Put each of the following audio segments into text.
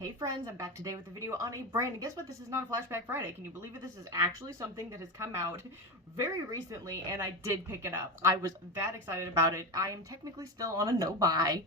Hey friends, I'm back today with a video on a brand, and guess what? This is not a Flashback Friday. Can you believe it? This is actually something that has come out very recently, and I did pick it up. I was that excited about it. I am technically still on a no buy,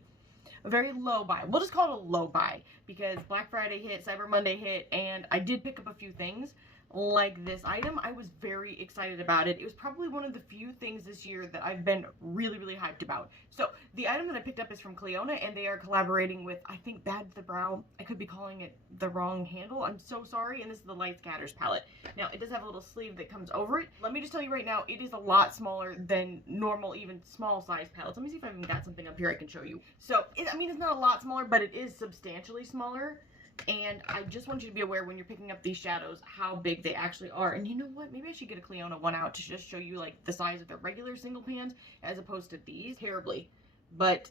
a very low buy. We'll just call it a low buy because Black Friday hit, Cyber Monday hit, and I did pick up a few things like this item. I was very excited about it. It was probably one of the few things this year that I've been really hyped about. So the item that I picked up is from Clionadh, and they are collaborating with, I think, badtothebrow. I could be calling it the wrong handle. I'm so sorry. And this is the Light Scatters palette. Now it does have a little sleeve that comes over it. Let me just tell you right now, it is a lot smaller than normal, even small size palettes. Let me see if I even got something up here I can show you. So I mean, it's not a lot smaller, but it is substantially smaller. And I just want you to be aware when you're picking up these shadows how big they actually are. And you know what? Maybe I should get a Clionadh one out to just show you like the size of their regular single pans as opposed to these. Terribly. But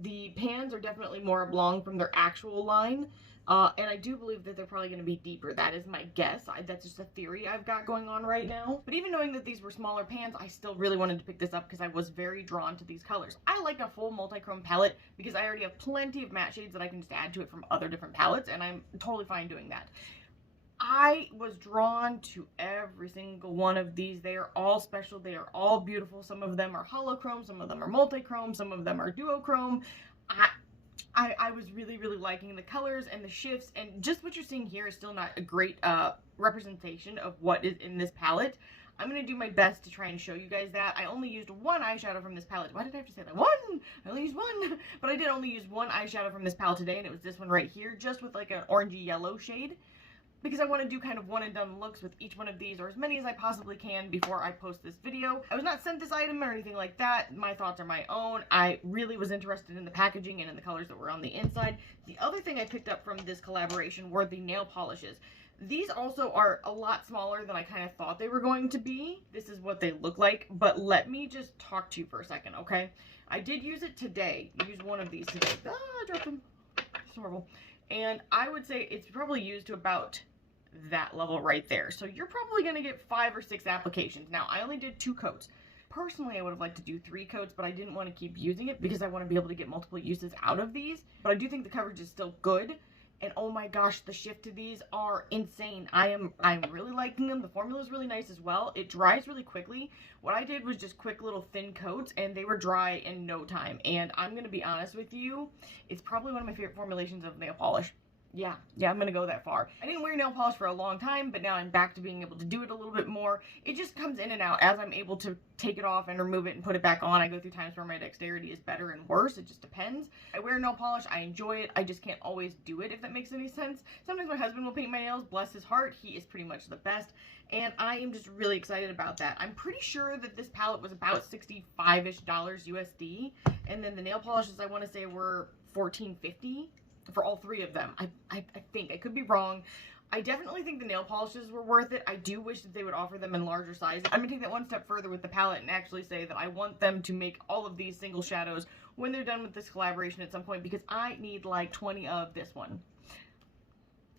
the pans are definitely more oblong from their actual line. And I do believe that they're probably going to be deeper. That is my guess. That's just a theory I've got going on right now. But even knowing that these were smaller pans, I still really wanted to pick this up because I was very drawn to these colors. I like a full multi-chrome palette because I already have plenty of matte shades that I can just add to it from other different palettes, and I'm totally fine doing that. I was drawn to every single one of these. They are all special. They are all beautiful. Some of them are holochrome. Some of them are multi-chrome. Some of them are duochrome. I was really liking the colors and the shifts, and just what you're seeing here is still not a great representation of what is in this palette. I'm going to do my best to try and show you guys that. I only used one eyeshadow from this palette. Why did I have to say that? One! I only used one! But I did only use one eyeshadow from this palette today, and it was this one right here, just with like an orangey yellow shade. Because I want to do kind of one and done looks with each one of these, or as many as I possibly can before I post this video. I was not sent this item or anything like that. My thoughts are my own. I really was interested in the packaging and in the colors that were on the inside. The other thing I picked up from this collaboration were the nail polishes. These also are a lot smaller than I kind of thought they were going to be. This is what they look like, but let me just talk to you for a second, okay? I did use it today. Use one of these today. Ah, I dropped them. It's horrible. And I would say it's probably used to about that level right there. So you're probably going to get 5 or 6 applications. Now, I only did 2 coats. Personally, I would have liked to do 3 coats, but I didn't want to keep using it because I want to be able to get multiple uses out of these. But I do think the coverage is still good. And oh my gosh, the shift to these are insane. I'm really liking them. The formula is really nice as well. It dries really quickly. What I did was just quick little thin coats, and they were dry in no time. And I'm going to be honest with you, it's probably one of my favorite formulations of nail polish. Yeah, I'm gonna go that far. I didn't wear nail polish for a long time, but now I'm back to being able to do it a little bit more. It just comes in and out as I'm able to take it off and remove it and put it back on. I go through times where my dexterity is better and worse. It just depends. I wear nail polish. I enjoy it. I just can't always do it, if that makes any sense. Sometimes my husband will paint my nails. Bless his heart. He is pretty much the best. And I am just really excited about that. I'm pretty sure that this palette was about $65-ish USD. And then the nail polishes, I want to say, were $14.50. For all 3 of them. I think. I could be wrong. I definitely think the nail polishes were worth it. I do wish that they would offer them in larger sizes. I'm going to take that one step further with the palette and actually say that I want them to make all of these single shadows when they're done with this collaboration at some point, because I need like 20 of this one.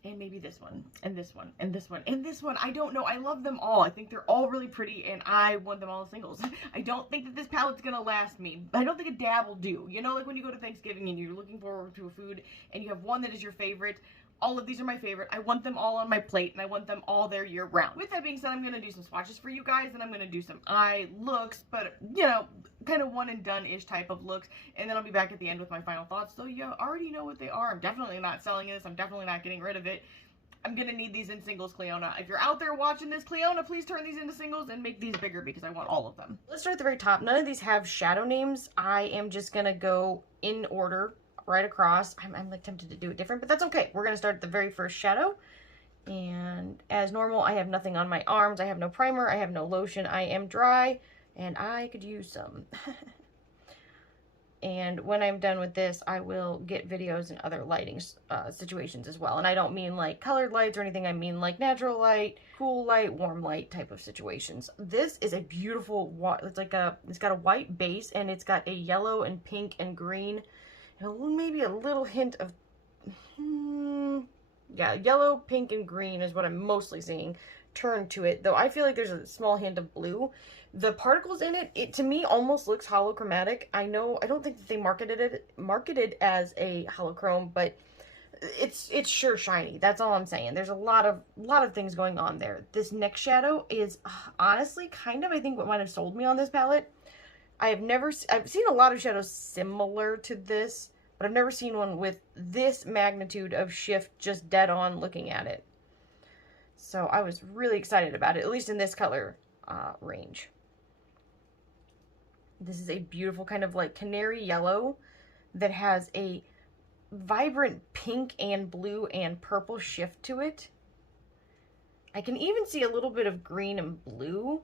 And maybe this one, and this one, and this one, and this one. I don't know. I love them all. I think they're all really pretty, and I want them all as singles. I don't think that this palette's gonna last me. I don't think a dab will do. You know, like when you go to Thanksgiving and you're looking forward to a food, and you have one that is your favorite. All of these are my favorite. I want them all on my plate, and I want them all there year round. With that being said, I'm going to do some swatches for you guys, and I'm going to do some eye looks, but, you know, kind of one and done-ish type of looks, and then I'll be back at the end with my final thoughts, so you already know what they are. I'm definitely not selling this. I'm definitely not getting rid of it. I'm going to need these in singles, Clionadh. If you're out there watching this, Clionadh, please turn these into singles and make these bigger because I want all of them. Let's start at the very top. None of these have shadow names. I am just going to go in order right across. I'm like tempted to do it different, but that's okay. We're going to start at the very first shadow. And as normal, I have nothing on my arms. I have no primer. I have no lotion. I am dry, and I could use some. And when I'm done with this, I will get videos in other lighting situations as well. And I don't mean like colored lights or anything. I mean like natural light, cool light, warm light type of situations. This is a beautiful, it's got a white base, and it's got a yellow and pink and green, and maybe a little hint of, yeah, yellow, pink, and green is what I'm mostly seeing turn to it, though I feel like there's a small hint of blue. The particles in it, to me almost looks holochromatic. I don't think that they marketed as a holochrome, but it's sure shiny. That's all I'm saying. There's a lot of things going on there. This next shadow is honestly kind of, I think, what might have sold me on this palette. I've seen a lot of shadows similar to this, but I've never seen one with this magnitude of shift just dead on looking at it. So I was really excited about it, at least in this color range. This is a beautiful kind of like canary yellow that has a vibrant pink and blue and purple shift to it. I can even see a little bit of green and blue,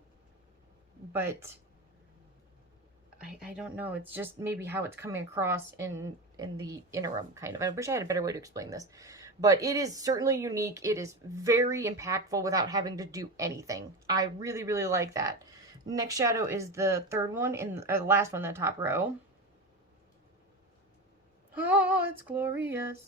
but I don't know. It's just maybe how it's coming across in the interim, kind of. I wish I had a better way to explain this. But it is certainly unique. It is very impactful without having to do anything. I really, really like that. Next shadow is the third one, or the last one in the top row. Oh, it's glorious.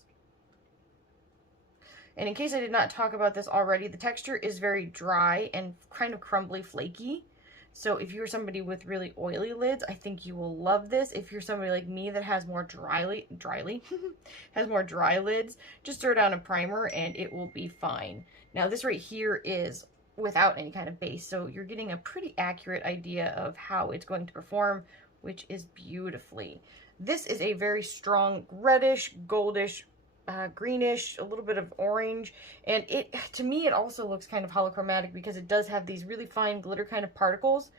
And in case I did not talk about this already, the texture is very dry and kind of crumbly, flaky. So if you're somebody with really oily lids, I think you will love this. If you're somebody like me that has more has more dry lids, just throw down a primer and it will be fine. Now this right here is without any kind of base, so you're getting a pretty accurate idea of how it's going to perform, which is beautifully. This is a very strong reddish, goldish, greenish, a little bit of orange, and to me it also looks kind of holochromatic because it does have these really fine glitter kind of particles.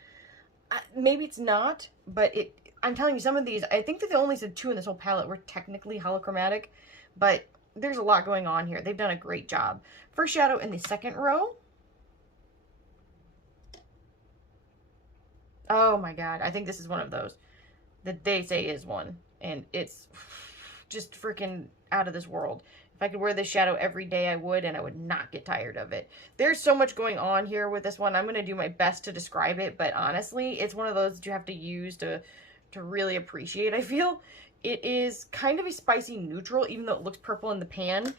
Maybe it's not, but I'm telling you, some of these, I think that they only said 2 in this whole palette were technically holochromatic, but there's a lot going on here. They've done a great job. First shadow in the second row. Oh my god, I think this is one of those that they say is one, and it's just freaking out of this world. If I could wear this shadow every day, I would, and I would not get tired of it. There's so much going on here with this one. I'm going to do my best to describe it, but honestly, it's one of those that you have to use to really appreciate, I feel. It is kind of a spicy neutral, even though it looks purple in the pan.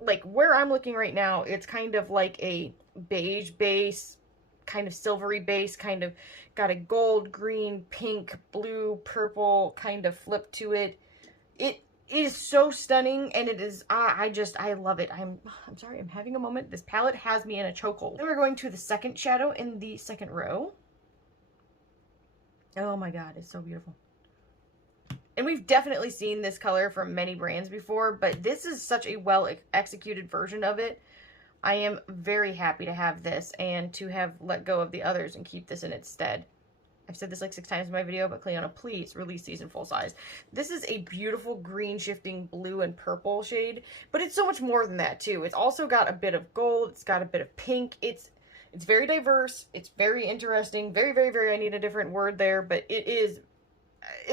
Like, where I'm looking right now, it's kind of like a beige base, kind of silvery base, kind of got a gold, green, pink, blue, purple kind of flip to it. It is so stunning, and it is, I love it. I'm sorry, I'm having a moment. This palette has me in a chokehold. Then we're going to the second shadow in the second row. Oh my god, it's so beautiful. And we've definitely seen this color from many brands before, but this is such a well executed version of it. I am very happy to have this and to have let go of the others and keep this in its stead. I've said this like 6 times in my video, but Clionadh, please release these in full size. This is a beautiful green shifting blue and purple shade, but it's so much more than that too. It's also got a bit of gold. It's got a bit of pink. It's very diverse. It's very interesting. Very, very, very, I need a different word there, but it's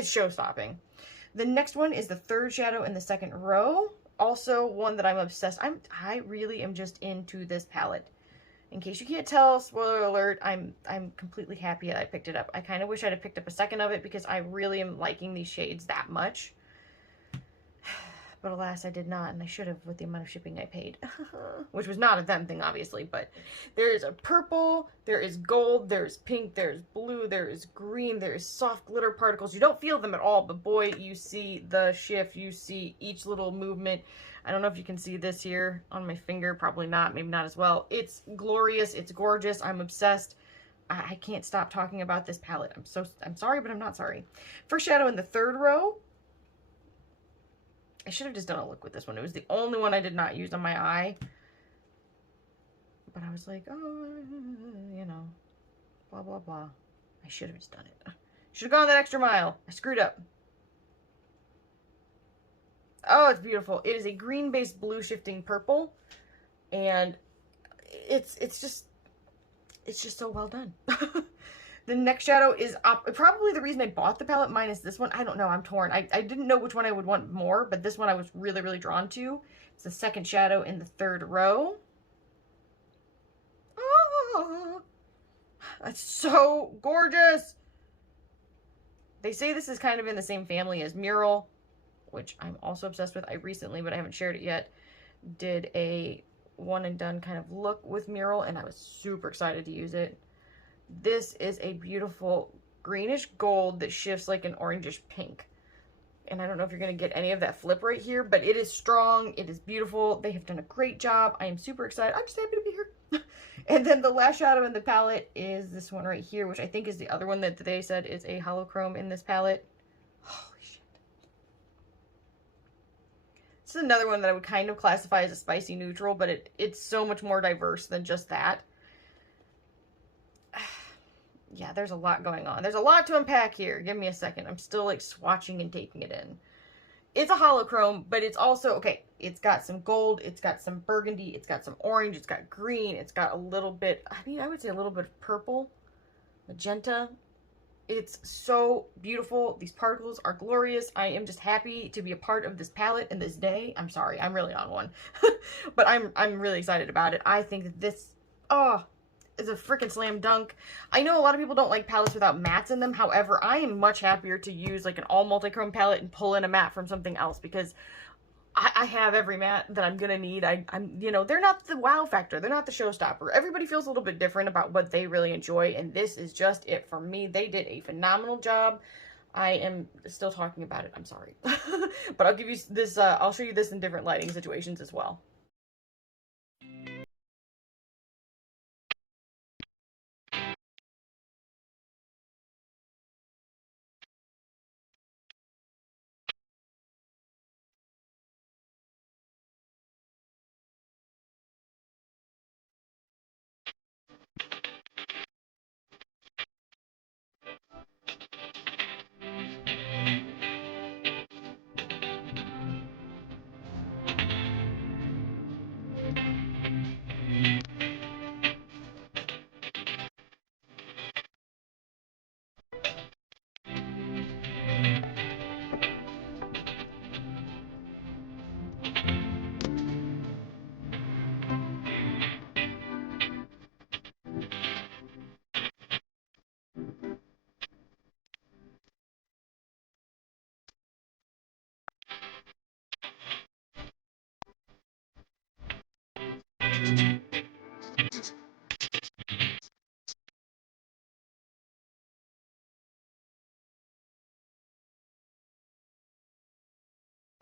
show-stopping. The next one is the third shadow in the second row. Also one that I'm obsessed. I really am just into this palette. In case you can't tell, spoiler alert, I'm completely happy that I picked it up. I kind of wish I'd have picked up a second of it because I really am liking these shades that much. But alas, I did not, and I should have with the amount of shipping I paid. Which was not a them thing, obviously, but there is a purple, there is gold, there's pink, there's blue, there is green, there is soft glitter particles. You don't feel them at all, but boy, you see the shift, you see each little movement. I don't know if you can see this here on my finger, probably not, maybe not as well. It's glorious, it's gorgeous, I'm obsessed. I can't stop talking about this palette. I'm sorry, but I'm not sorry. First shadow in the third row. I should have just done a look with this one. It was the only one I did not use on my eye. But I was like, oh, you know, blah, blah, blah. I should have just done it. Should have gone that extra mile. I screwed up. Oh, it's beautiful. It is a green-based blue shifting purple. And it's just so well done. The next shadow is probably the reason I bought the palette minus this one. I don't know. I'm torn. I didn't know which one I would want more, but this one I was really, really drawn to. It's the second shadow in the third row. Oh, it's so gorgeous. They say this is kind of in the same family as Mural, which I'm also obsessed with. I recently, but I haven't shared it yet, did a one and done kind of look with Mural, and I was super excited to use it. This is a beautiful greenish gold that shifts like an orangish pink. and I don't know if you're going to get any of that flip right here, but it is strong. It is beautiful. They have done a great job. I am super excited. I'm just happy to be here. And then the last shadow in the palette is this one right here, which I think is the other one that they said is a holochrome in this palette. Holy shit. This is another one that I would kind of classify as a spicy neutral, but it's so much more diverse than just that. Yeah, there's a lot going on. There's a lot to unpack here. Give me a second. I'm still like swatching and taking it in. It's a holochrome, but it's also, okay, it's got some gold, it's got some burgundy, it's got some orange, it's got green, it's got a little bit, I mean, I would say a little bit of purple, magenta. It's so beautiful. These particles are glorious. I am just happy to be a part of this palette and this day. I'm sorry, I'm really on one. But I'm really excited about it. I think that this, oh, is a freaking slam dunk. I know a lot of people don't like palettes without mattes in them. However, I am much happier to use like an all multi-chrome palette and pull in a matte from something else, because I have every matte that I'm gonna need. I'm, you know, they're not the wow factor. They're not the showstopper. Everybody feels a little bit different about what they really enjoy, and this is just it for me. They did a phenomenal job. I am still talking about it. I'm sorry. But I'll give you this, I'll show you this in different lighting situations as well.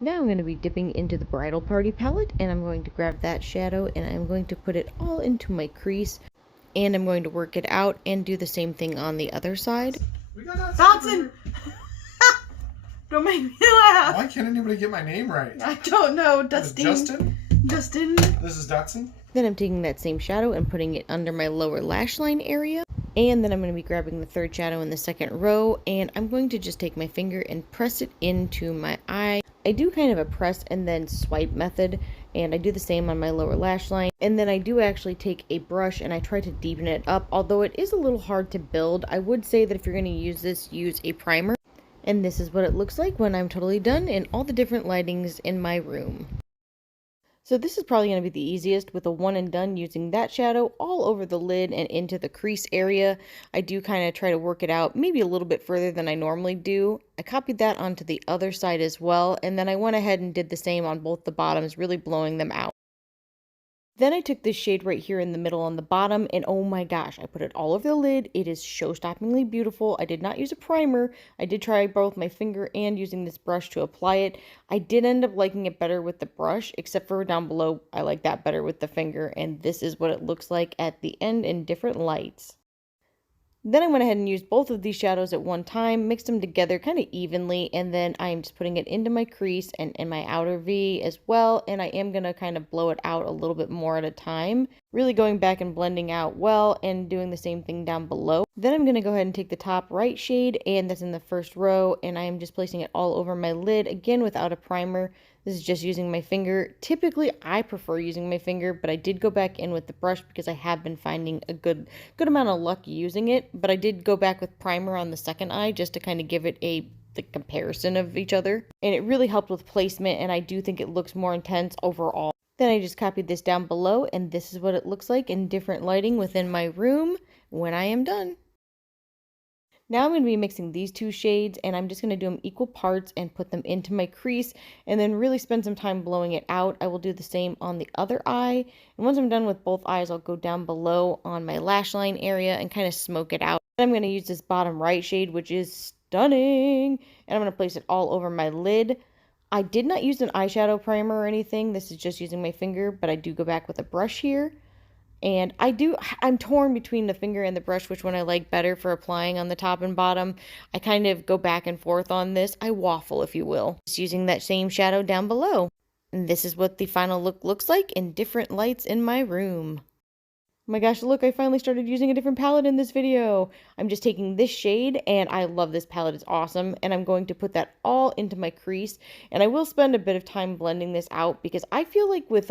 Now I'm going to be dipping into the Bridal Party palette, and I'm going to grab that shadow and I'm going to put it all into my crease, and I'm going to work it out and do the same thing on the other side. Dodson! Don't make me laugh! Why can't anybody get my name right? I don't know, Dustin. Justin? Justin. This is Dotson? Then I'm taking that same shadow and putting it under my lower lash line area. And then I'm going to be grabbing the third shadow in the second row, and I'm going to just take my finger and press it into my eye. I do kind of a press and then swipe method, and I do the same on my lower lash line. And then I do actually take a brush and I try to deepen it up, although it is a little hard to build. I would say that if you're going to use this, use a primer. And this is what it looks like when I'm totally done in all the different lightings in my room. So this is probably going to be the easiest with a one and done, using that shadow all over the lid and into the crease area. I do kind of try to work it out maybe a little bit further than I normally do. I copied that onto the other side as well, and then I went ahead and did the same on both the bottoms, really blowing them out. Then I took this shade right here in the middle on the bottom, and oh my gosh, I put it all over the lid. It is show-stoppingly beautiful. I did not use a primer. I did try both my finger and using this brush to apply it. I did end up liking it better with the brush, except for down below, I like that better with the finger, and this is what it looks like at the end in different lights. Then I went ahead and used both of these shadows at one time, mixed them together kind of evenly, and then I'm just putting it into my crease and in my outer V as well, and I am going to kind of blow it out a little bit more at a time, really going back and blending out well and doing the same thing down below. Then I'm going to go ahead and take the top right shade, and that's in the first row, and I am just placing it all over my lid, again without a primer. This is just using my finger. Typically, I prefer using my finger, but I did go back in with the brush because I have been finding a good amount of luck using it. But I did go back with primer on the second eye just to kind of give it the comparison of each other. And it really helped with placement, and I do think it looks more intense overall. Then I just copied this down below, and this is what it looks like in different lighting within my room when I am done. Now I'm going to be mixing these two shades, and I'm just going to do them equal parts and put them into my crease and then really spend some time blowing it out. I will do the same on the other eye, and once I'm done with both eyes, I'll go down below on my lash line area and kind of smoke it out. Then I'm going to use this bottom right shade, which is stunning. And I'm going to place it all over my lid. I did not use an eyeshadow primer or anything. This is just using my finger, but I do go back with a brush here. And I'm torn between the finger and the brush, which one I like better for applying on the top and bottom. I kind of go back and forth on this. I waffle, if you will. Just using that same shadow down below. And this is what the final look looks like in different lights in my room. Oh my gosh, look, I finally started using a different palette in this video. I'm just taking this shade, and I love this palette. It's awesome. And I'm going to put that all into my crease. And I will spend a bit of time blending this out because I feel like with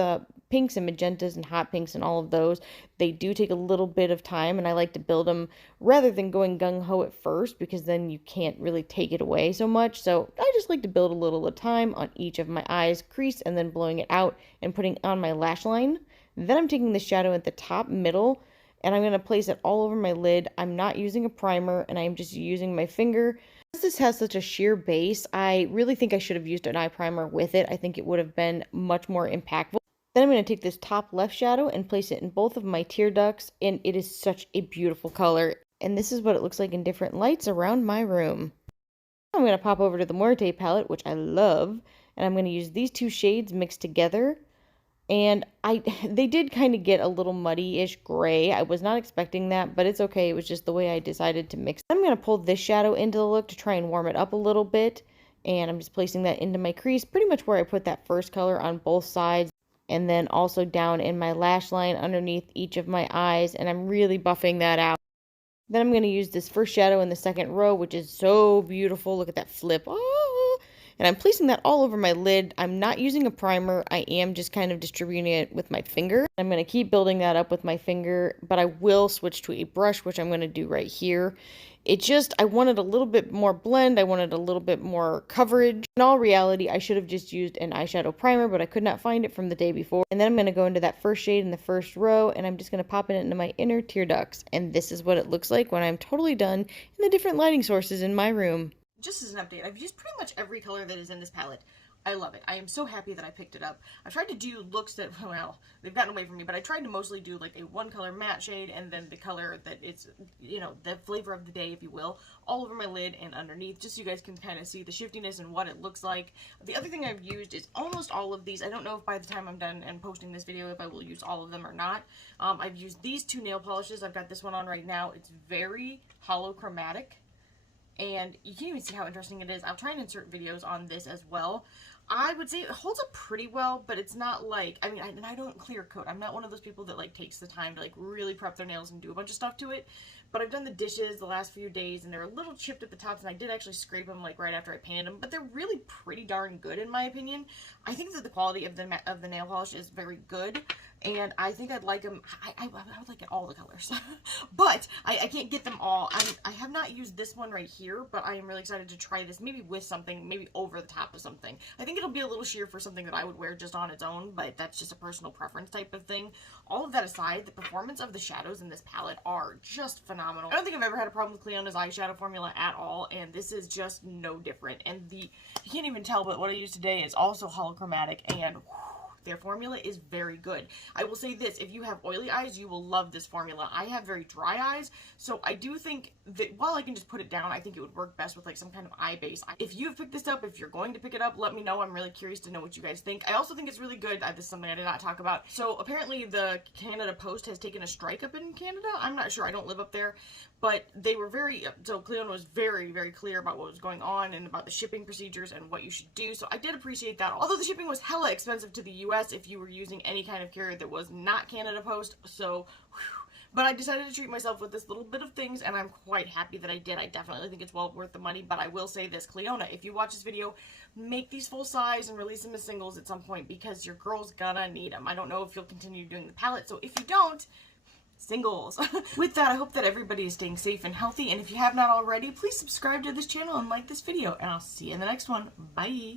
pinks and magentas and hot pinks and all of those, they do take a little bit of time. And I like to build them rather than going gung-ho at first because then you can't really take it away so much. So I just like to build a little at a time on each of my eyes, crease, and then blowing it out and putting on my lash line. Then I'm taking the shadow at the top middle, and I'm going to place it all over my lid. I'm not using a primer, and I'm just using my finger. Because this has such a sheer base, I really think I should have used an eye primer with it. I think it would have been much more impactful. Then I'm going to take this top left shadow and place it in both of my tear ducts, and it is such a beautiful color. And this is what it looks like in different lights around my room. I'm going to pop over to the Morte palette, which I love, and I'm going to use these two shades mixed together. And they did kind of get a little muddy-ish gray. I was not expecting that, but it's okay. It was just the way I decided to mix. I'm going to pull this shadow into the look to try and warm it up a little bit. And I'm just placing that into my crease, pretty much where I put that first color on both sides. And then also down in my lash line underneath each of my eyes. And I'm really buffing that out. Then I'm going to use this first shadow in the second row, which is so beautiful. Look at that flip. Oh! And I'm placing that all over my lid. I'm not using a primer. I am just kind of distributing it with my finger. I'm going to keep building that up with my finger, but I will switch to a brush, which I'm going to do right here. I wanted a little bit more blend. I wanted a little bit more coverage. In all reality, I should have just used an eyeshadow primer, but I could not find it from the day before. And then I'm going to go into that first shade in the first row, and I'm just going to pop it into my inner tear ducts. And this is what it looks like when I'm totally done in the different lighting sources in my room. Just as an update, I've used pretty much every color that is in this palette. I love it. I am so happy that I picked it up. I tried to do looks that, well, they've gotten away from me, but I tried to mostly do like a one color matte shade and then the color that it's, you know, the flavor of the day, if you will, all over my lid and underneath, just so you guys can kind of see the shiftiness and what it looks like. The other thing I've used is almost all of these. I don't know if by the time I'm done and posting this video if I will use all of them or not. I've used these two nail polishes. I've got this one on right now. It's very holochromatic. And you can't even see how interesting it is. I'll try and insert videos on this as well. I would say it holds up pretty well, but it's not like, I mean, I don't clear coat. I'm not one of those people that like takes the time to like really prep their nails and do a bunch of stuff to it. But I've done the dishes the last few days and they're a little chipped at the tops, and I did actually scrape them like right after I painted them, but they're really pretty darn good in my opinion. I think that the quality of the nail polish is very good, and I think I'd like them. I would like it all the colors, but I can't get them all. I have not used this one right here, but I am really excited to try this, maybe with something, maybe over the top of something. I think it'll be a little sheer for something that I would wear just on its own, but that's just a personal preference type of thing. All of that aside, the performance of the shadows in this palette are just phenomenal. I don't think I've ever had a problem with Clionahd's eyeshadow formula at all, and this is just no different. And you can't even tell, but what I used today is also holochromatic, and their formula is very good. I will say this, if you have oily eyes, you will love this formula. I have very dry eyes, so I do think that while I can just put it down, I think it would work best with like some kind of eye base. If you've picked this up, if you're going to pick it up, let me know. I'm really curious to know what you guys think. I also think it's really good. This is something I did not talk about. So apparently the Canada Post has taken a strike up in Canada. I'm not sure. I don't live up there. But they were so Clionadh was very, very clear about what was going on and about the shipping procedures and what you should do. So I did appreciate that. Although the shipping was hella expensive to the US if you were using any kind of carrier that was not Canada Post. So, but I decided to treat myself with this little bit of things, and I'm quite happy that I did. I definitely think it's well worth the money, but I will say this, Clionadh, if you watch this video, make these full size and release them as singles at some point because your girl's gonna need them. I don't know if you'll continue doing the palette, so if you don't, singles. With that, I hope that everybody is staying safe and healthy, and if you have not already, please subscribe to this channel and like this video, and I'll see you in the next one. Bye!